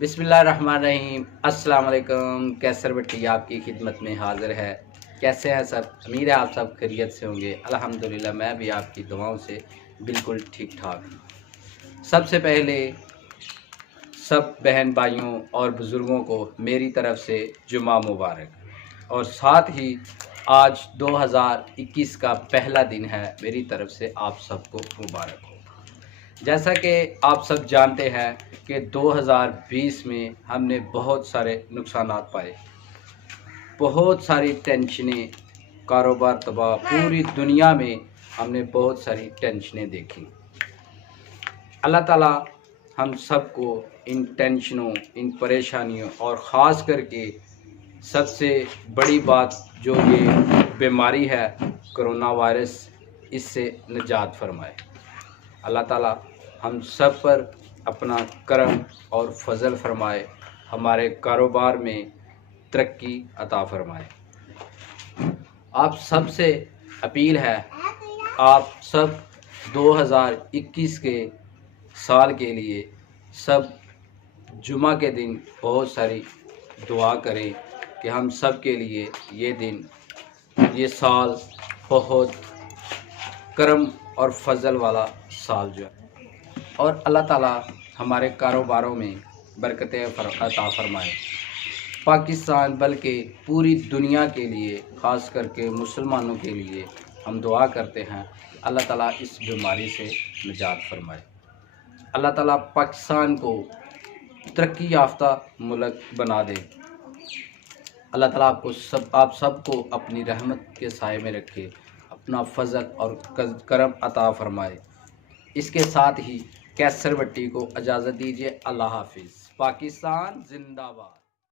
बिस्मिल्लाहिर्रहमानिर्रहीम। अस्सलाम वालेकुम। कैसर भट्टी आपकी खिदमत में हाज़िर है। कैसे हैं सब? उम्मीद है आप सब खैरियत से होंगे। अल्हम्दुलिल्लाह मैं भी आपकी दुआओं से बिल्कुल ठीक ठाक हूँ। सबसे पहले सब बहन भाइयों और बुज़ुर्गों को मेरी तरफ़ से जुमा मुबारक, और साथ ही आज 2021 का पहला दिन है, मेरी तरफ़ से आप सबको मुबारक हो। जैसा कि आप सब जानते हैं कि 2020 में हमने बहुत सारे नुकसानात पाए, बहुत सारी टेंशनें, कारोबार तबाह, पूरी दुनिया में हमने बहुत सारी टेंशनें देखी। अल्लाह ताला हम सबको इन टेंशनों, इन परेशानियों और ख़ास करके सबसे बड़ी बात जो ये बीमारी है कोरोना वायरस, इससे निजात फरमाए। अल्लाह ताला हम सब पर अपना करम और फजल फरमाए, हमारे कारोबार में तरक्की अता फरमाए। आप सब से अपील है, आप सब 2021 के साल के लिए सब जुमा के दिन बहुत सारी दुआ करें कि हम सब के लिए ये दिन, ये साल बहुत करम और फजल वाला साल जो है, और अल्लाह ताला हमारे कारोबारों में बरकतें अता फरमाए। पाकिस्तान बल्कि पूरी दुनिया के लिए, ख़ास करके मुसलमानों के लिए हम दुआ करते हैं, अल्लाह ताला इस बीमारी से निजात फरमाए। अल्लाह ताला पाकिस्तान को तरक्की याफ्ता मुल्क बना दे। अल्लाह ताला आप सबको अपनी रहमत के साए में रखे, अपना फजल और करम अता फरमाए। इसके साथ ही कैसर भट्टी को इजाज़त दीजिए। अल्लाह हाफिज़। पाकिस्तान जिंदाबाद।